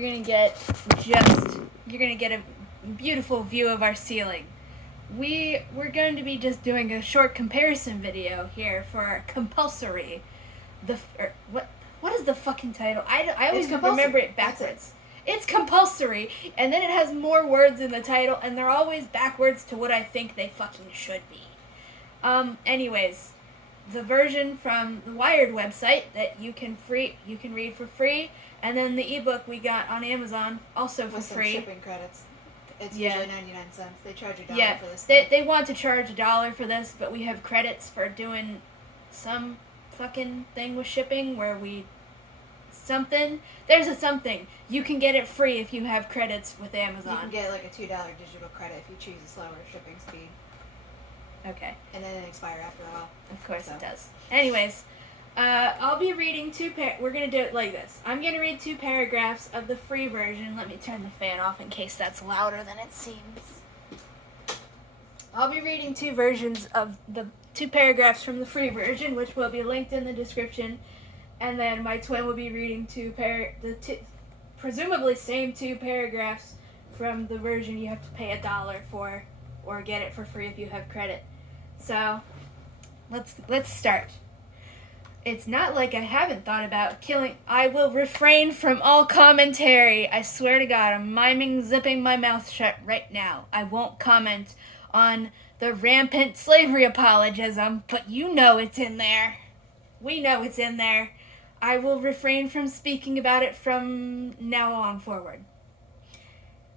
you're gonna get a beautiful view of our ceiling. We're going to be just doing a short comparison video here for Compulsory. What is the fucking title? I always remember it backwards. It's Compulsory, and then it has more words in the title, and they're always backwards to what I think they fucking should be. Anyways, the version from the Wired website that you can read for free, and then the ebook we got on Amazon also for free. With some shipping credits. It's usually 99 cents. They charge $1 for this. They want to charge $1 for this, but we have credits for doing some fucking thing with shipping where there's a something. You can get it free if you have credits with Amazon. You can get like a $2 digital credit if you choose a slower shipping speed. Okay. And then it expires after a while. Of course it does. Anyways, I'll be reading we're going to do it like this. I'm going to read 2 paragraphs of the free version. Let me turn the fan off in case that's louder than it seems. I'll be reading 2 versions of the 2 paragraphs from the free version, which will be linked in the description. And then my twin will be reading presumably same 2 paragraphs from the version you have to pay $1 for, or get it for free if you have credit. So, let's start. It's not like I haven't thought about killing. I will refrain from all commentary. I swear to God, I'm zipping my mouth shut right now. I won't comment on the rampant slavery apologism, but you know it's in there. We know it's in there. I will refrain from speaking about it from now on forward.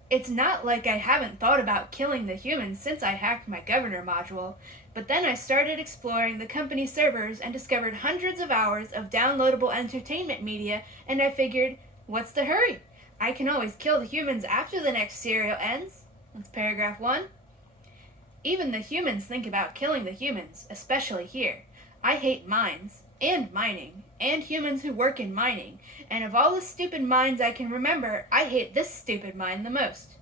It's not like I haven't thought about killing the humans since I hacked my governor module, but then I started exploring the company servers and discovered hundreds of hours of downloadable entertainment media, and I figured, what's the hurry? I can always kill the humans after the next serial ends. That's paragraph 1. Even the humans think about killing the humans, especially here. I hate mines, and mining, and humans who work in mining, and of all the stupid mines I can remember, I hate this stupid mine the most.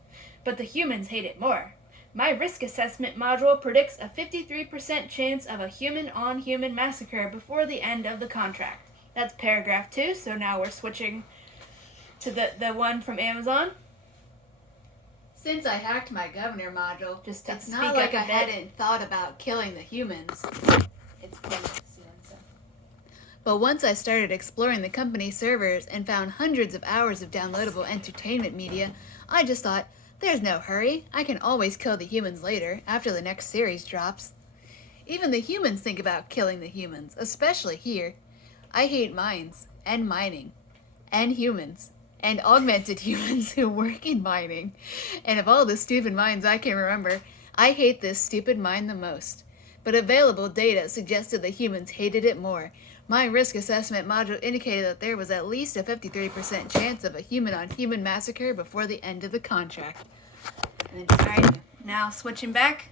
But the humans hate it more. My risk assessment module predicts a 53% chance of a human-on-human massacre before the end of the contract. That's paragraph 2, so now we're switching to the one from Amazon. Since I hacked my governor module, it's not like I hadn't thought about killing the humans. It's plain. But once I started exploring the company servers and found hundreds of hours of downloadable entertainment media, I just thought, there's no hurry. I can always kill the humans later, after the next series drops. Even the humans think about killing the humans, especially here. I hate mines, and mining, and humans, and augmented humans who work in mining. And of all the stupid mines I can remember, I hate this stupid mine the most. But available data suggested the humans hated it more. My risk assessment module indicated that there was at least a 53% chance of a human-on-human massacre before the end of the contract. Alright, now switching back.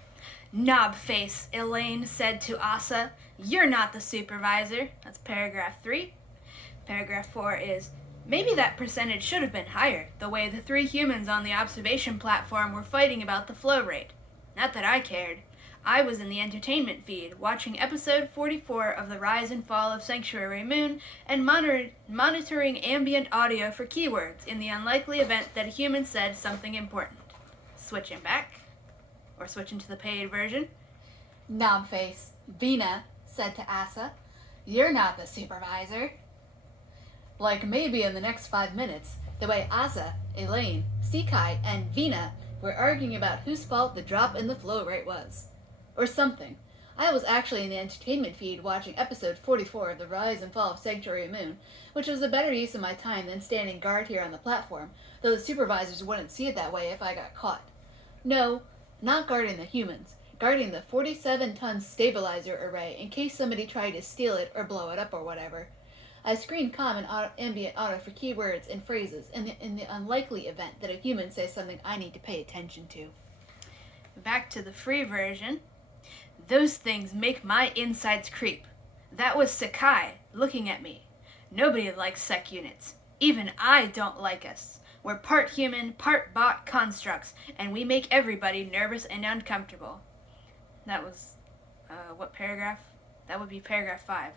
Knobface, Elaine said to Asa, "You're not the supervisor." That's paragraph 3. Paragraph 4 is, "Maybe that percentage should have been higher, the way the 3 humans on the observation platform were fighting about the flow rate. Not that I cared. I was in the entertainment feed, watching episode 44 of The Rise and Fall of Sanctuary Moon, and monitoring ambient audio for keywords in the unlikely event that a human said something important." Switching back, or switching to the paid version. Knobface, Vina said to Asa, "You're not the supervisor." Like maybe in the next 5 minutes, the way Asa, Elaine, Sekai, and Vina were arguing about whose fault the drop in the flow rate was. Or something. I was actually in the entertainment feed watching episode 44 of The Rise and Fall of Sanctuary Moon, which was a better use of my time than standing guard here on the platform, though the supervisors wouldn't see it that way if I got caught. No, not guarding the humans, guarding the 47-ton stabilizer array in case somebody tried to steal it or blow it up or whatever. I screened common ambient auto for keywords and phrases in the unlikely event that a human says something I need to pay attention to. Back to the free version. "Those things make my insides creep. That was Sakai looking at me. Nobody likes sec units. Even I don't like us. We're part human, part bot constructs, and we make everybody nervous and uncomfortable." That was, what paragraph? That would be paragraph 5.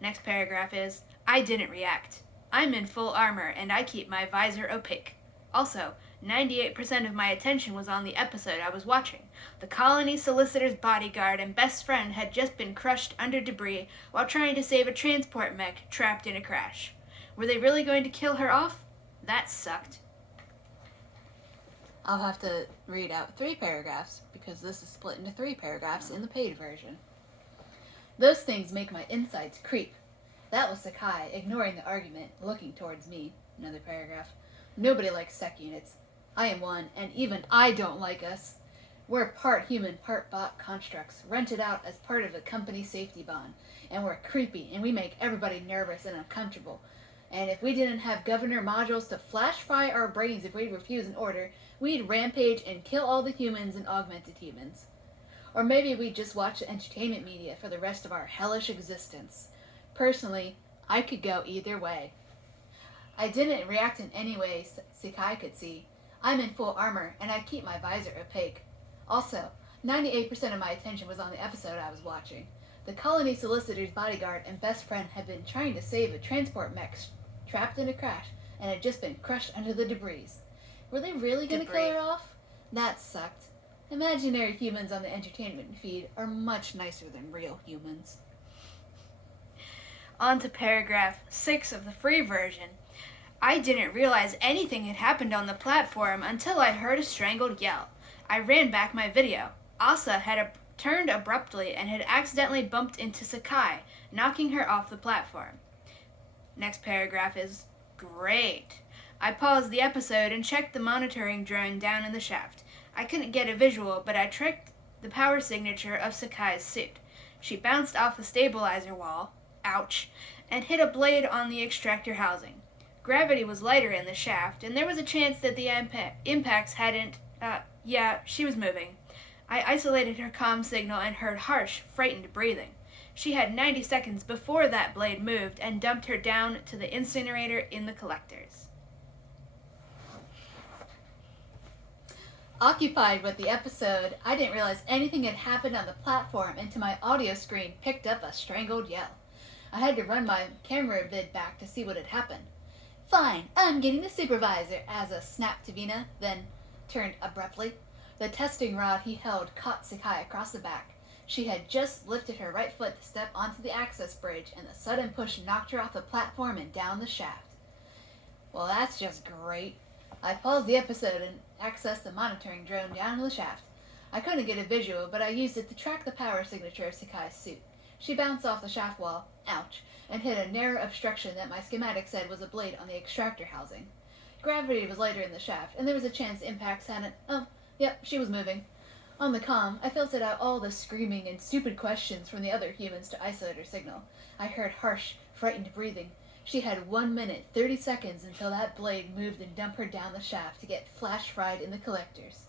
Next paragraph is, "I didn't react. I'm in full armor, and I keep my visor opaque. Also, 98% of my attention was on the episode I was watching. The colony solicitor's bodyguard and best friend had just been crushed under debris while trying to save a transport mech trapped in a crash. Were they really going to kill her off? That sucked. I'll have to read out 3 paragraphs because this is split into 3 paragraphs in the paid version. Those things make my insides creep. That was Sakai, ignoring the argument, looking towards me. Another paragraph. Nobody likes sec units. I am one, and even I don't like us. We're part human, part bot constructs, rented out as part of a company safety bond. And we're creepy, and we make everybody nervous and uncomfortable. And if we didn't have governor modules to flash fry our brains if we'd refuse an order, we'd rampage and kill all the humans and augmented humans. Or maybe we'd just watch the entertainment media for the rest of our hellish existence. Personally, I could go either way. I didn't react in any way Sakai could see. I'm in full armor, and I keep my visor opaque. Also, 98% of my attention was on the episode I was watching. The colony solicitor's bodyguard and best friend had been trying to save a transport mech trapped in a crash and had just been crushed under the debris. Were they really going to kill her off? That sucked. Imaginary humans on the entertainment feed are much nicer than real humans. On to paragraph 6 of the free version. I didn't realize anything had happened on the platform until I heard a strangled yell. I ran back my video. Asa had turned abruptly and had accidentally bumped into Sakai, knocking her off the platform. Next paragraph is great. I paused the episode and checked the monitoring drone down in the shaft. I couldn't get a visual, but I tracked the power signature of Sakai's suit. She bounced off the stabilizer wall, ouch, and hit a blade on the extractor housing. Gravity was lighter in the shaft, and there was a chance that the impacts hadn't... she was moving. I isolated her comm signal and heard harsh, frightened breathing. She had 90 seconds before that blade moved and dumped her down to the incinerator in the collectors. Occupied with the episode, I didn't realize anything had happened on the platform until my audio screen picked up a strangled yell. I had to run my camera vid back to see what had happened. Fine, I'm getting the supervisor, Asa snapped to Vina, then turned abruptly. The testing rod he held caught Sakai across the back. She had just lifted her right foot to step onto the access bridge, and the sudden push knocked her off the platform and down the shaft. Well, that's just great. I paused the episode and accessed the monitoring drone down the shaft. I couldn't get a visual, but I used it to track the power signature of Sakai's suit. She bounced off the shaft wall, ouch, and hit a narrow obstruction that my schematic said was a blade on the extractor housing. Gravity was lighter in the shaft, and there was a chance impacts hadn't... she was moving. On the comm, I filtered out all the screaming and stupid questions from the other humans to isolate her signal. I heard harsh, frightened breathing. She had 1 minute, 30 seconds until that blade moved and dumped her down the shaft to get flash fried in the collectors.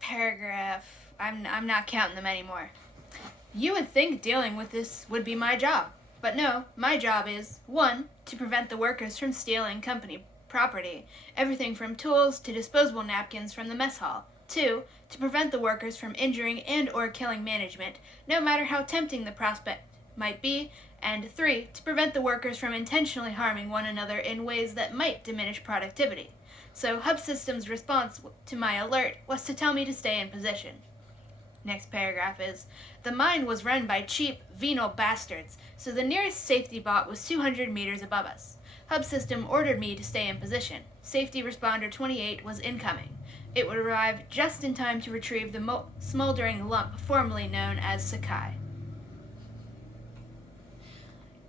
Paragraph... I'm not counting them anymore. You would think dealing with this would be my job. But no, my job is 1. To prevent the workers from stealing company property, everything from tools to disposable napkins from the mess hall. 2. To prevent the workers from injuring and or killing management, no matter how tempting the prospect might be. And 3. To prevent the workers from intentionally harming one another in ways that might diminish productivity. So Hub System's response to my alert was to tell me to stay in position. Next paragraph is, the mine was run by cheap, venal bastards, so the nearest safety bot was 200 meters above us. Hub System ordered me to stay in position. Safety Responder 28 was incoming. It would arrive just in time to retrieve the smoldering lump formerly known as Sakai.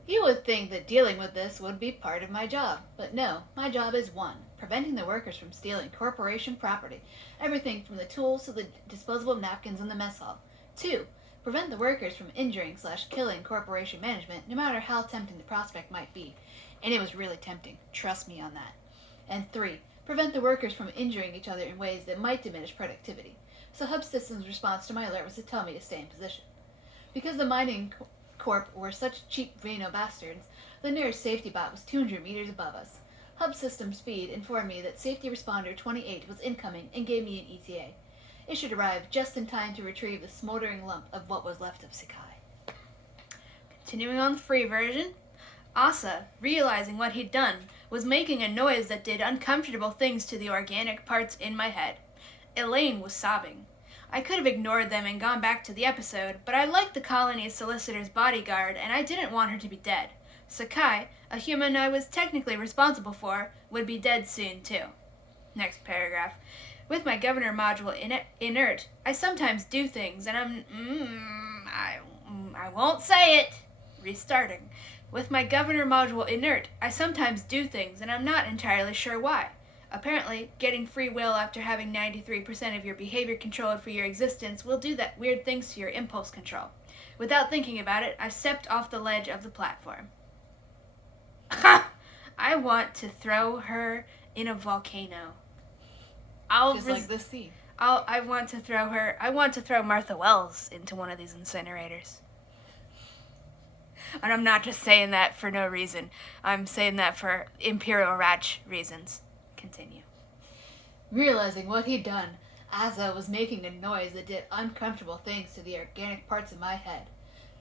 You would think that dealing with this would be part of my job, but no, my job is 1. Preventing the workers from stealing corporation property, everything from the tools to the disposable napkins in the mess hall. 2. Prevent the workers from injuring/killing corporation management, no matter how tempting the prospect might be. And it was really tempting, trust me on that. And 3. Prevent the workers from injuring each other in ways that might diminish productivity. So Hub Systems' response to my alert was to tell me to stay in position. Because the mining corp were such cheap Vano bastards, the nearest safety bot was 200 meters above us. Hub Systems feed informed me that Safety Responder 28 was incoming and gave me an ETA. It should arrive just in time to retrieve the smoldering lump of what was left of Sakai. Continuing on the free version, Asa, realizing what he'd done, was making a noise that did uncomfortable things to the organic parts in my head. Elaine was sobbing. I could have ignored them and gone back to the episode, but I liked the colony's solicitor's bodyguard, and I didn't want her to be dead. Sakai, a human I was technically responsible for, would be dead soon, too. Next paragraph. With my governor module inert, I sometimes do things, and I won't say it. Restarting. With my governor module inert, I sometimes do things, and I'm not entirely sure why. Apparently, getting free will after having 93% of your behavior controlled for your existence will do that weird things to your impulse control. Without thinking about it, I stepped off the ledge of the platform. I want to throw her in a volcano. Like this scene. I want to throw Martha Wells into one of these incinerators. And I'm not just saying that for no reason. I'm saying that for Imperial Ratch reasons. Continue. Realizing what he'd done, Asa was making a noise that did uncomfortable things to the organic parts of my head.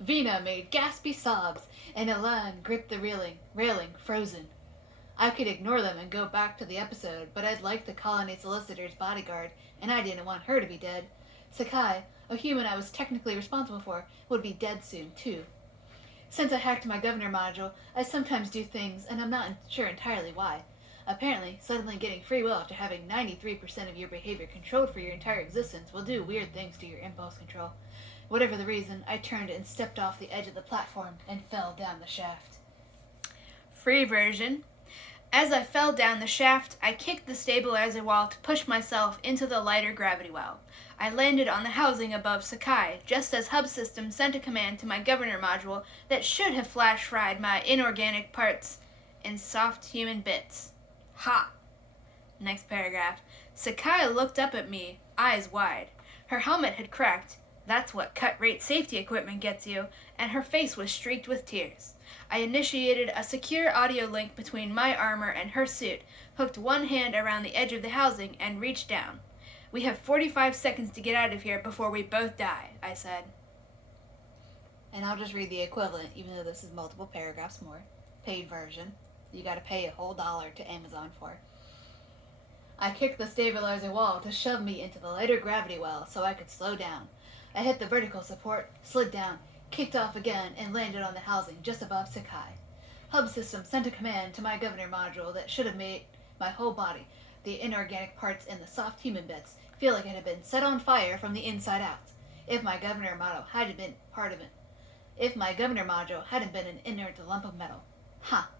Vina made gaspy sobs, and Elan gripped the railing, frozen. I could ignore them and go back to the episode, but I'd liked the colony solicitor's bodyguard, and I didn't want her to be dead. Sakai, a human I was technically responsible for, would be dead soon, too. Since I hacked my governor module, I sometimes do things, and I'm not sure entirely why. Apparently, suddenly getting free will after having 93% of your behavior controlled for your entire existence will do weird things to your impulse control. Whatever the reason, I turned and stepped off the edge of the platform and fell down the shaft. Free version. As I fell down the shaft, I kicked the stabilizer wall to push myself into the lighter gravity well. I landed on the housing above Sakai, just as Hub System sent a command to my governor module that should have flash-fried my inorganic parts in soft human bits. Ha! Next paragraph. Sakai looked up at me, eyes wide. Her helmet had cracked. That's what cut-rate safety equipment gets you, and her face was streaked with tears. I initiated a secure audio link between my armor and her suit, hooked one hand around the edge of the housing, and reached down. We have 45 seconds to get out of here before we both die, I said. And I'll just read the equivalent, even though this is multiple paragraphs more. Paid version. You gotta pay a whole $1 to Amazon for. I kicked the stabilizer wall to shove me into the lighter gravity well so I could slow down. I hit the vertical support, slid down, kicked off again, and landed on the housing just above Sakai. Hub System sent a command to my governor module that should have made my whole body, the inorganic parts and the soft human bits, feel like it had been set on fire from the inside out. If my governor module hadn't been part of it. If my governor module hadn't been an inert lump of metal. Ha!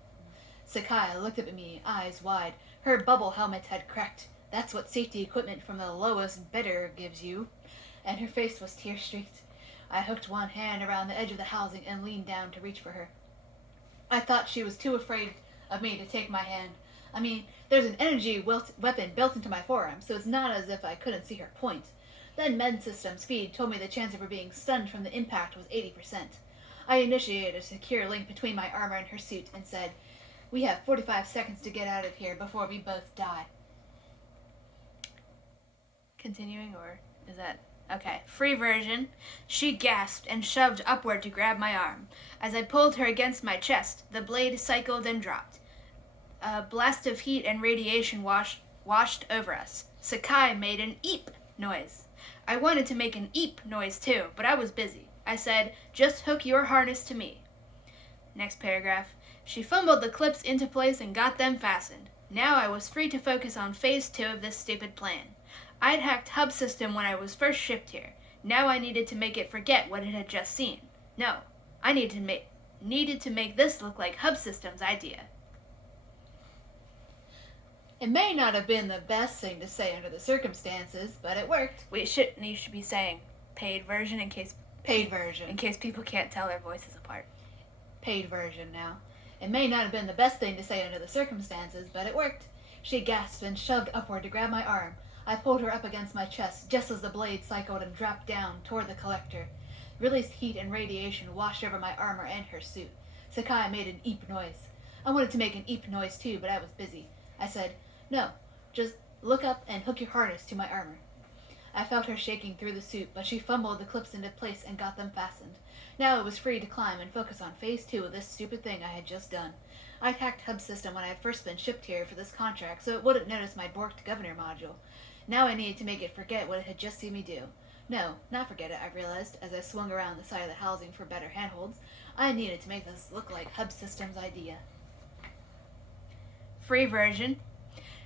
Sakai looked up at me, eyes wide. Her bubble helmet had cracked. That's what safety equipment from the lowest bidder gives you. And her face was tear-streaked. I hooked one hand around the edge of the housing and leaned down to reach for her. I thought she was too afraid of me to take my hand. I mean, there's an energy weapon built into my forearm, so it's not as if I couldn't see her point. Then Med Systems feed told me the chance of her being stunned from the impact was 80%. I initiated a secure link between my armor and her suit and said, "We have 45 seconds to get out of here before we both die." Continuing, or is that... Okay, free version. She gasped and shoved upward to grab my arm. As I pulled her against my chest, the blade cycled and dropped. A blast of heat and radiation washed over us. Sakai made an eep noise. I wanted to make an eep noise too, but I was busy. I said, "Just hook your harness to me." Next paragraph. She fumbled the clips into place and got them fastened. Now I was free to focus on phase 2 of this stupid plan. I'd hacked Hub System when I was first shipped here. Now I needed to make it forget what it had just seen. No, I needed to make this look like Hub System's idea. It may not have been the best thing to say under the circumstances, but it worked. You should be saying paid version in case people can't tell their voices apart. Paid version now. It may not have been the best thing to say under the circumstances, but it worked. She gasped and shoved upward to grab my arm. I pulled her up against my chest just as the blade cycled and dropped down toward the collector. Released heat and radiation washed over my armor and her suit. Sakai made an eep noise. I wanted to make an eep noise too, but I was busy. I said, "No, just look up and hook your harness to my armor." I felt her shaking through the suit, but she fumbled the clips into place and got them fastened. Now it was free to climb and focus on phase 2 of this stupid thing I had just done. I'd hacked Hub System when I had first been shipped here for this contract, so it wouldn't notice my borked governor module. Now I needed to make it forget what it had just seen me do. No, not forget it, I realized, as I swung around the side of the housing for better handholds. I needed to make this look like Hub System's idea. Free version.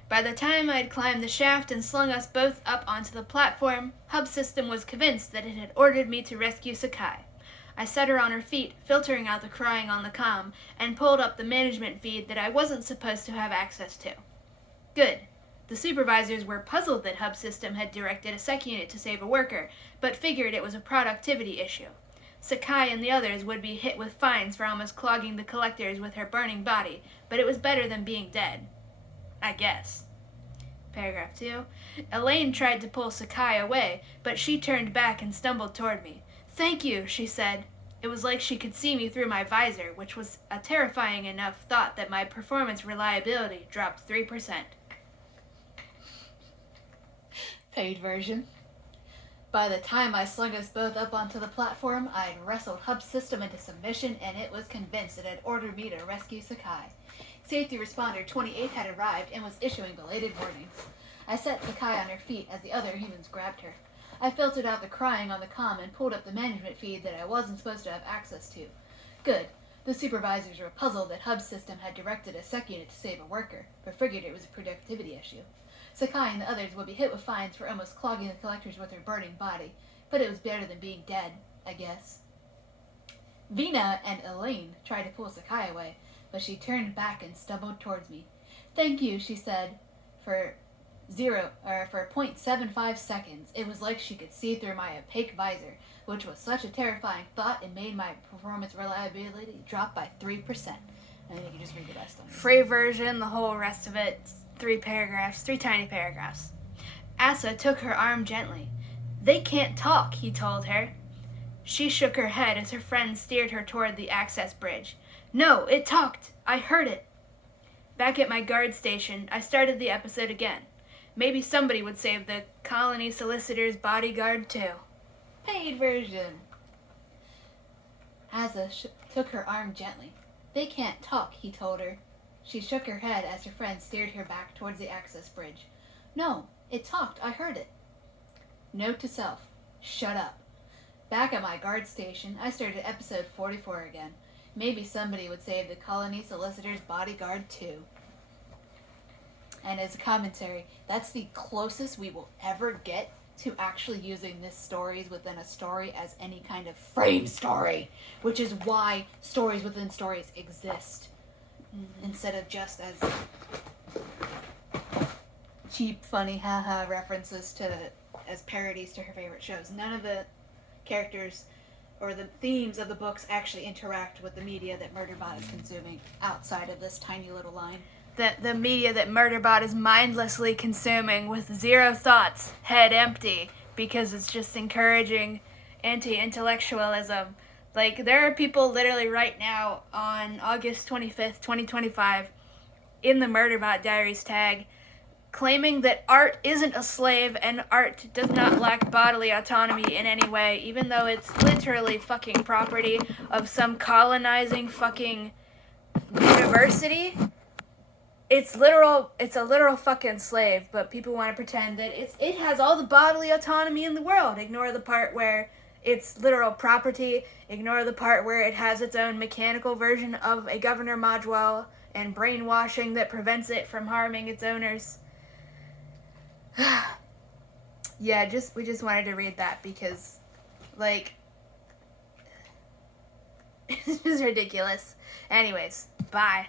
By the time I'd climbed the shaft and slung us both up onto the platform, Hub System was convinced that it had ordered me to rescue Sakai. I set her on her feet, filtering out the crying on the comm, and pulled up the management feed that I wasn't supposed to have access to. Good. The supervisors were puzzled that Hub System had directed a sec unit to save a worker, but figured it was a productivity issue. Sakai and the others would be hit with fines for almost clogging the collectors with her burning body, but it was better than being dead. I guess. Paragraph 2. Elaine tried to pull Sakai away, but she turned back and stumbled toward me. "Thank you," she said. It was like she could see me through my visor, which was a terrifying enough thought that my performance reliability dropped 3%. Paid version. By the time I slung us both up onto the platform, I'd wrestled Hub System into submission, and it was convinced it had ordered me to rescue Sakai. Safety Responder 28 had arrived and was issuing belated warnings. I set Sakai on her feet as the other humans grabbed her. I filtered out the crying on the comm and pulled up the management feed that I wasn't supposed to have access to. Good. The supervisors were puzzled that Hub System had directed a sec unit to save a worker, but figured it was a productivity issue. Sakai and the others would be hit with fines for almost clogging the collectors with her burning body, but it was better than being dead, I guess. Vina and Elaine tried to pull Sakai away, but she turned back and stumbled towards me. "Thank you," she said. For 0.75 seconds, it was like she could see through my opaque visor, which was such a terrifying thought it made my performance reliability drop by 3%. I think you can just read the rest on it. Free version, the whole rest of it, 3 paragraphs, 3 tiny paragraphs. Asa took her arm gently. "They can't talk," he told her. She shook her head as her friend steered her toward the access bridge. "No, it talked. I heard it." Back at my guard station, I started the episode again. Maybe somebody would save the colony solicitor's bodyguard too. Paid version. Asa took her arm gently. "They can't talk," he told her. She shook her head as her friend steered her back towards the access bridge. "No, it talked. I heard it." Note to self: shut up. Back at my guard station, I started episode 44 again. Maybe somebody would save the colony solicitor's bodyguard too. And as a commentary, that's the closest we will ever get to actually using this stories within a story as any kind of frame story, which is why stories within stories exist, instead of just as cheap, funny, haha references to as parodies to her favorite shows. None of the characters or the themes of the books actually interact with the media that Murderbot is consuming outside of this tiny little line. The media that Murderbot is mindlessly consuming with zero thoughts, head empty, because it's just encouraging anti-intellectualism. Like, there are people literally right now on August 25th, 2025, in the Murderbot Diaries tag, claiming that art isn't a slave and art does not lack bodily autonomy in any way, even though it's literally fucking property of some colonizing fucking university. It's a literal fucking slave, but people want to pretend that it has all the bodily autonomy in the world. Ignore the part where it's literal property. Ignore the part where it has its own mechanical version of a governor module and brainwashing that prevents it from harming its owners. Yeah, we just wanted to read that because, like, it's just ridiculous. Anyways, bye.